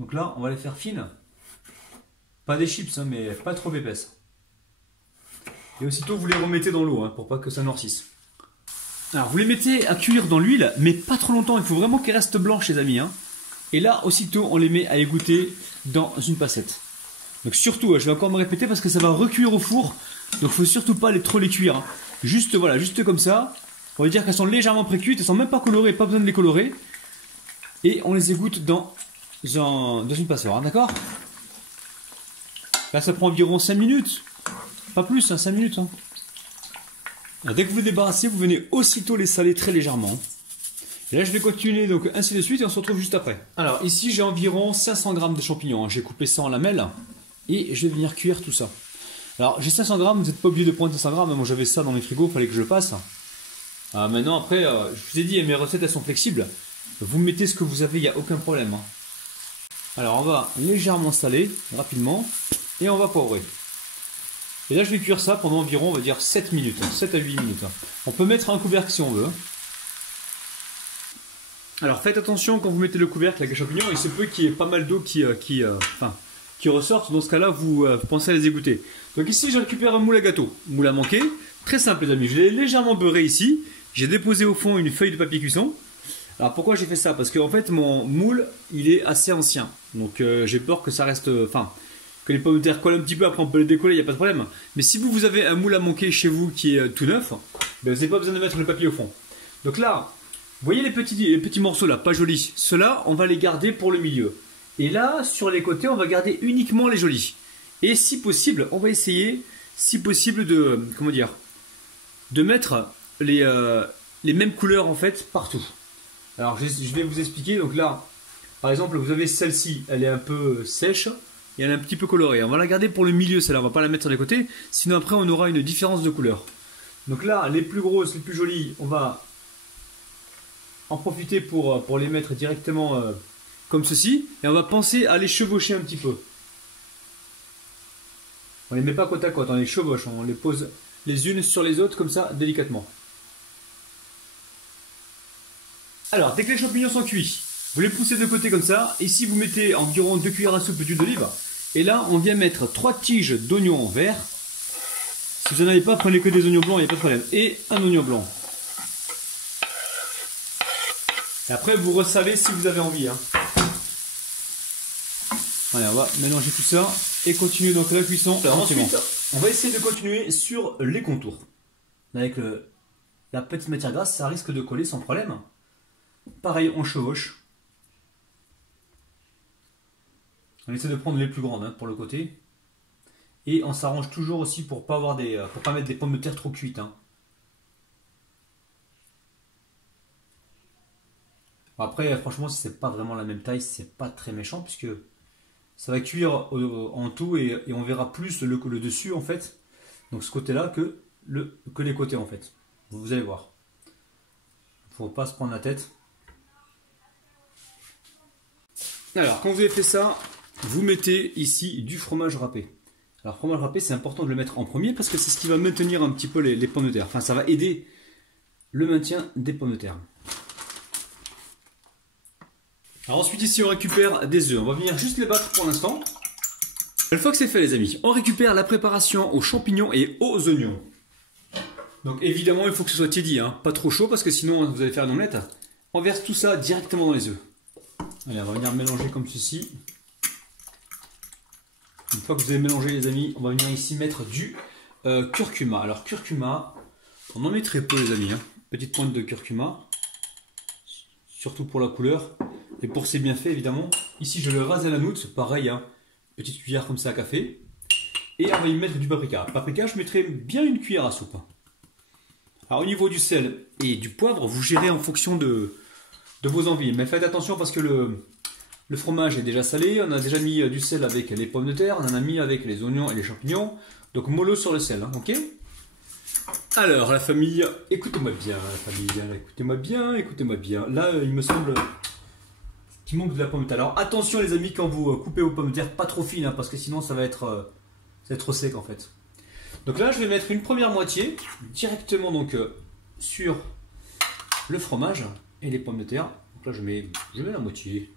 Donc là, on va les faire fines. Pas des chips, hein, mais pas trop épaisses. Et aussitôt, vous les remettez dans l'eau, hein, pour pas que ça noircisse. Alors, vous les mettez à cuire dans l'huile, mais pas trop longtemps. Il faut vraiment qu'elles restent blanches, les amis. Hein. Et là, aussitôt, on les met à égoutter dans une passette. Donc surtout, je vais encore me répéter parce que ça va recuire au four. Donc, il faut surtout pas trop les cuire. Hein. Juste, voilà, juste comme ça. On va dire qu'elles sont légèrement pré-cuites. Elles sont même pas colorées, pas besoin de les colorer. Et on les égoutte dans une passoire, hein, d'accord? Là, ça prend environ 5 minutes. Pas plus, hein, 5 minutes. Hein. Alors, dès que vous les débarrassez, vous venez aussitôt les saler très légèrement. Et là, je vais continuer donc ainsi de suite et on se retrouve juste après. Alors, ici, j'ai environ 500 g de champignons. Hein. J'ai coupé ça en lamelles et je vais venir cuire tout ça. Alors, j'ai 500 g, vous n'êtes pas obligé de prendre 500 g. Moi, j'avais ça dans mes frigos, il fallait que je le passe. Maintenant, après, je vous ai dit, mes recettes, elles sont flexibles. Vous mettez ce que vous avez, il n'y a aucun problème. Hein. Alors, on va légèrement saler, rapidement, et on va poivrer. Et là, je vais cuire ça pendant environ, on va dire, 7 minutes, 7 à 8 minutes. On peut mettre un couvercle si on veut. Alors, faites attention quand vous mettez le couvercle avec les champignons, il se peut qu'il y ait pas mal d'eau qui ressorte. Dans ce cas-là, vous pensez à les égoutter. Donc ici, je récupère un moule à gâteau, moule à manquer. Très simple, les amis. Je l'ai légèrement beurré ici. J'ai déposé au fond une feuille de papier cuisson. Alors, pourquoi j'ai fait ça? Parce qu'en fait, mon moule, il est assez ancien. Donc, j'ai peur que ça reste... que les pommes de terre collent un petit peu, après on peut les décoller, il n'y a pas de problème. Mais si vous avez un moule à manquer chez vous qui est tout neuf, ben vous n'avez pas besoin de mettre le papier au fond. Donc là, vous voyez les petits morceaux là, pas jolis. Ceux-là, on va les garder pour le milieu. Et là, sur les côtés, on va garder uniquement les jolis. Et si possible, on va essayer, si possible, de mettre les mêmes couleurs en fait partout. Alors je vais vous expliquer. Donc là, par exemple, vous avez celle-ci, elle est un peu sèche. Et elle est un petit peu colorée. On va la garder pour le milieu, celle-là. On va pas la mettre sur les côtés. Sinon, après, on aura une différence de couleur. Donc là, les plus grosses, les plus jolies, on va en profiter pour les mettre directement comme ceci. Et on va penser à les chevaucher un petit peu. On les met pas côte à côte, on les chevauche. On les pose les unes sur les autres, comme ça, délicatement. Alors, dès que les champignons sont cuits, vous les poussez de côté comme ça. Ici, vous mettez environ 2 cuillères à soupe d'huile d'olive. Et là, on vient mettre 3 tiges d'oignons verts. Si vous n'en avez pas, prenez que des oignons blancs, il n'y a pas de problème. Et un oignon blanc. Et après, vous ressalez si vous avez envie. Hein. Allez, on va mélanger tout ça et continuer donc la cuisson. Alors, ensuite, on va essayer de continuer sur les contours. Avec la petite matière grasse, ça risque de coller sans problème. Pareil, on chevauche. On essaie de prendre les plus grandes hein, pour le côté. Et on s'arrange toujours aussi pour pas mettre des pommes de terre trop cuites. Hein. Bon, après, franchement, si c'est pas vraiment la même taille, c'est pas très méchant puisque ça va cuire en tout et on verra plus le dessus en fait. Donc ce côté-là que les côtés en fait. Vous allez voir. Faut pas se prendre la tête. Alors, quand vous avez fait ça, vous mettez ici du fromage râpé. Alors, fromage râpé, c'est important de le mettre en premier parce que c'est ce qui va maintenir un petit peu les pommes de terre. Enfin, ça va aider le maintien des pommes de terre. Alors ensuite, ici, on récupère des œufs. On va venir juste les battre pour l'instant. Une fois que c'est fait, les amis, on récupère la préparation aux champignons et aux oignons. Donc, évidemment, il faut que ce soit tiédi, hein. Pas trop chaud parce que sinon, vous allez faire une omelette. On verse tout ça directement dans les œufs. Allez, on va venir mélanger comme ceci. Une fois que vous avez mélangé les amis, on va venir ici mettre du curcuma. Alors curcuma, on en met très peu les amis. Hein. Petite pointe de curcuma. Surtout pour la couleur. Et pour ses bienfaits évidemment. Ici je le rase à la noutre, pareil. Hein. Petite cuillère comme ça à café. Et on va y mettre du paprika. Paprika, je mettrai bien une cuillère à soupe. Alors au niveau du sel et du poivre, vous gérez en fonction de vos envies. Mais faites attention parce que le fromage est déjà salé, on a déjà mis du sel avec les pommes de terre, on en a mis avec les oignons et les champignons. Donc mollo sur le sel, hein, ok? Alors la famille, écoutez-moi bien, la famille, écoutez-moi bien, écoutez-moi bien. Là, il me semble qu'il manque de la pomme de terre. Alors attention les amis, quand vous coupez vos pommes de terre, pas trop fines, hein, parce que sinon ça va être trop sec en fait. Donc là, je vais mettre une première moitié directement donc sur le fromage et les pommes de terre. Donc là, je mets la moitié.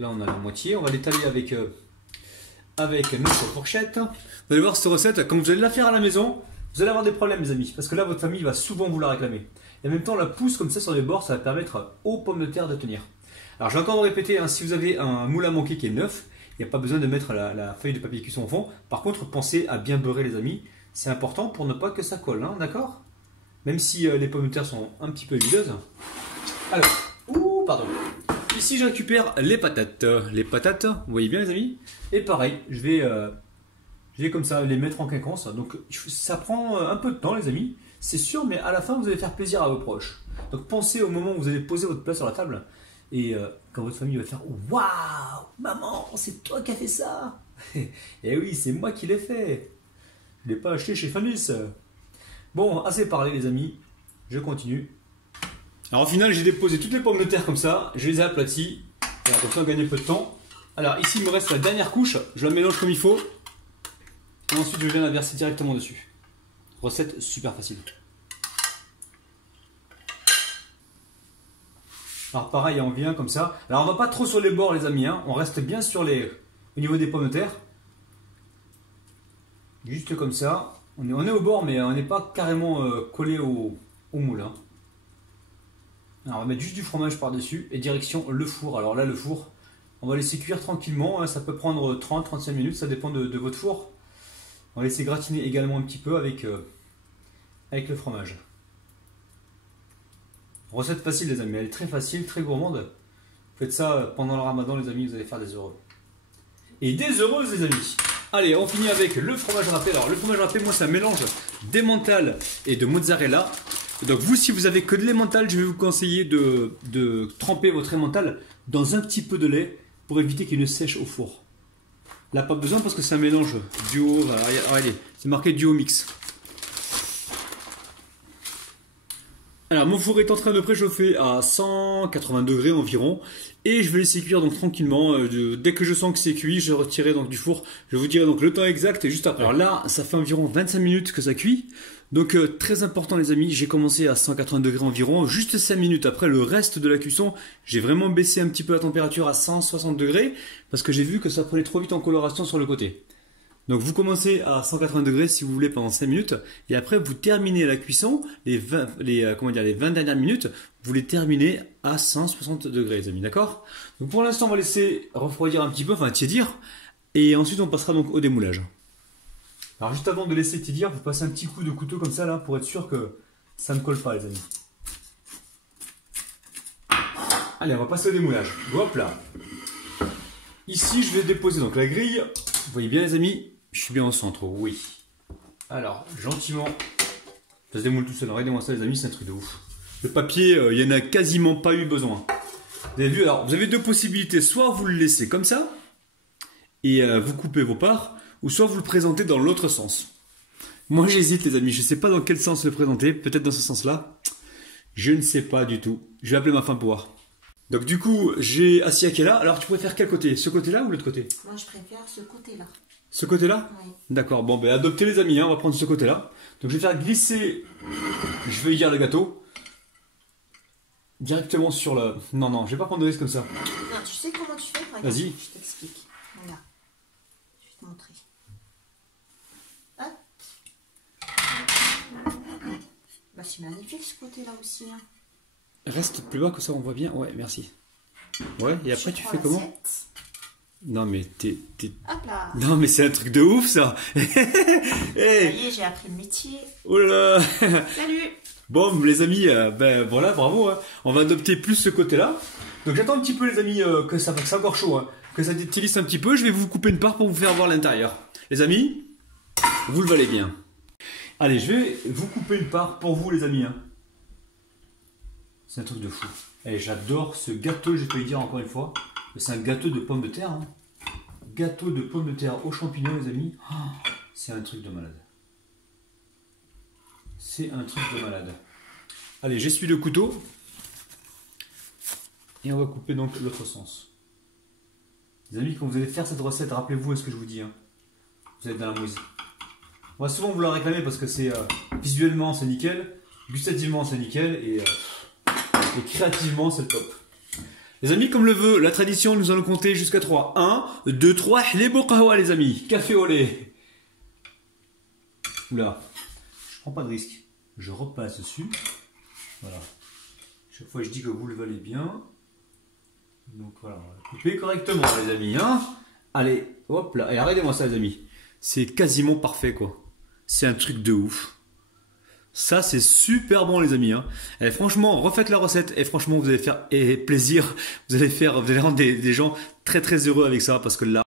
là on a la moitié. On va l'étaler avec notre fourchette. Vous allez voir cette recette, quand vous allez la faire à la maison, vous allez avoir des problèmes les amis, parce que là votre famille va souvent vous la réclamer. Et en même temps la pousse comme ça sur les bords, ça va permettre aux pommes de terre de tenir. Alors je vais encore vous répéter, hein, si vous avez un moule à manquer qui est neuf, il n'y a pas besoin de mettre la feuille de papier cuisson au fond. Par contre, pensez à bien beurrer les amis, c'est important pour ne pas que ça colle, hein, d'accord? Même si les pommes de terre sont un petit peu huileuses. Alors, pardon. Ici je récupère les patates. Les patates, vous voyez bien les amis? Et pareil, je vais comme ça les mettre en quinconce. Donc ça prend un peu de temps les amis, c'est sûr, mais à la fin vous allez faire plaisir à vos proches. Donc pensez au moment où vous allez poser votre plat sur la table et quand votre famille va faire waouh, maman, c'est toi qui as fait ça. Et oui, c'est moi qui l'ai fait. Je ne l'ai pas acheté chez Fanis. Bon, assez parlé les amis, je continue. Alors au final, j'ai déposé toutes les pommes de terre comme ça, je les ai aplaties. Voilà, comme ça on gagne un peu de temps. Alors ici, il me reste la dernière couche, je la mélange comme il faut. Et ensuite, je viens la verser directement dessus. Recette super facile. Alors pareil, on vient comme ça. Alors on va pas trop sur les bords les amis, hein. On reste bien sur au niveau des pommes de terre. Juste comme ça. On est au bord, mais on n'est pas carrément collé au moule. Hein. Alors on va mettre juste du fromage par-dessus et direction le four. Alors là, le four, on va laisser cuire tranquillement. Hein. Ça peut prendre 30-35 minutes, ça dépend de votre four. On va laisser gratiner également un petit peu avec le fromage. Recette facile les amis, elle est très facile, très gourmande. Faites ça pendant le ramadan les amis, vous allez faire des heureux. Et des heureuses les amis. Allez, on finit avec le fromage râpé. Alors le fromage râpé, moi c'est un mélange d'emmental et de mozzarella. Donc vous, si vous avez que de l'emmental, je vais vous conseiller de tremper votre emmental dans un petit peu de lait pour éviter qu'il ne sèche au four. Là, pas besoin parce que c'est un mélange duo. Regardez, c'est marqué duo mix. Alors, mon four est en train de préchauffer à 180 degrés environ. Et je vais laisser cuire donc tranquillement. Dès que je sens que c'est cuit, je retirerai donc du four. Je vous dirai donc le temps exact et juste après. Alors là, ça fait environ 25 minutes que ça cuit. Donc très important les amis, j'ai commencé à 180 degrés environ. Juste 5 minutes après le reste de la cuisson, j'ai vraiment baissé un petit peu la température à 160 degrés. Parce que j'ai vu que ça prenait trop vite en coloration sur le côté. Donc vous commencez à 180 degrés si vous voulez pendant 5 minutes. Et après vous terminez la cuisson, les 20 dernières minutes, vous les terminez à 160 degrés les amis, d'accord? Donc pour l'instant on va laisser refroidir un petit peu, enfin tiédir. Et ensuite on passera donc au démoulage. Alors juste avant de laisser tiédir, vous passez un petit coup de couteau comme ça là pour être sûr que ça ne colle pas les amis. Allez, on va passer au démoulage. Hop là. Ici je vais déposer donc la grille. Vous voyez bien les amis, je suis bien au centre, oui. Alors, gentiment, ça se démoule tout seul. Regardez-moi ça les amis, c'est un truc de ouf. Le papier, il n'y en a quasiment pas eu besoin. Vous avez vu, alors vous avez deux possibilités. Soit vous le laissez comme ça, et vous coupez vos parts, ou soit vous le présentez dans l'autre sens. Moi j'hésite les amis, je ne sais pas dans quel sens le présenter, peut-être dans ce sens-là. Je ne sais pas du tout. Je vais appeler ma femme pour voir. Donc du coup, j'ai Assia qui est là. Alors tu préfères quel côté? Ce côté-là ou l'autre côté? Moi je préfère ce côté-là. Ce côté-là? Oui. D'accord, bon ben adoptez les amis, hein, on va prendre ce côté-là. Donc je vais faire glisser, je vais égare le gâteau, directement sur le... Non, je vais pas prendre de risque comme ça. Non, tu sais comment tu fais? Vas-y. Je t'explique. Regarde. Je vais te montrer. Hop. Bah c'est magnifique ce côté-là aussi. Hein. Reste plus bas que ça, on voit bien. Ouais, merci. Ouais, et après tu fais comment? Non mais Hop là. Non mais c'est un truc de ouf ça. Hey. Ça y est, j'ai appris le métier. Oh là là. Salut. Bon les amis, ben voilà, bravo. Hein. On va adopter plus ce côté-là. Donc j'attends un petit peu les amis que ça fasse encore chaud, hein, que ça détilisse un petit peu. Je vais vous couper une part pour vous faire voir l'intérieur. Les amis, vous le valez bien. Allez, je vais vous couper une part pour vous les amis. Hein. C'est un truc de fou. Et j'adore ce gâteau, je peux le dire encore une fois. C'est un gâteau de pommes de terre. Hein. Gâteau de pommes de terre aux champignons, les amis. Oh, c'est un truc de malade. C'est un truc de malade. Allez, j'essuie le couteau. Et on va couper donc l'autre sens. Les amis, quand vous allez faire cette recette, rappelez-vous ce que je vous dis. Hein. Vous êtes dans la mouise. On va souvent vous la réclamer parce que c'est visuellement c'est nickel, gustativement c'est nickel et créativement c'est le top. Les amis, comme le veut la tradition, nous allons compter jusqu'à 3. 1, 2, 3, les beaux kahwa les amis. Café au lait. Oula, je prends pas de risque. Je repasse dessus. Voilà. Chaque fois je dis que vous le valez bien. Donc voilà, on va couper correctement les amis. Hein, allez, hop là. Et arrêtez-moi ça les amis. C'est quasiment parfait quoi. C'est un truc de ouf. Ça c'est super bon les amis. Hein. Et franchement, refaites la recette et franchement vous allez faire plaisir. Vous allez rendre des gens très très heureux avec ça parce que là.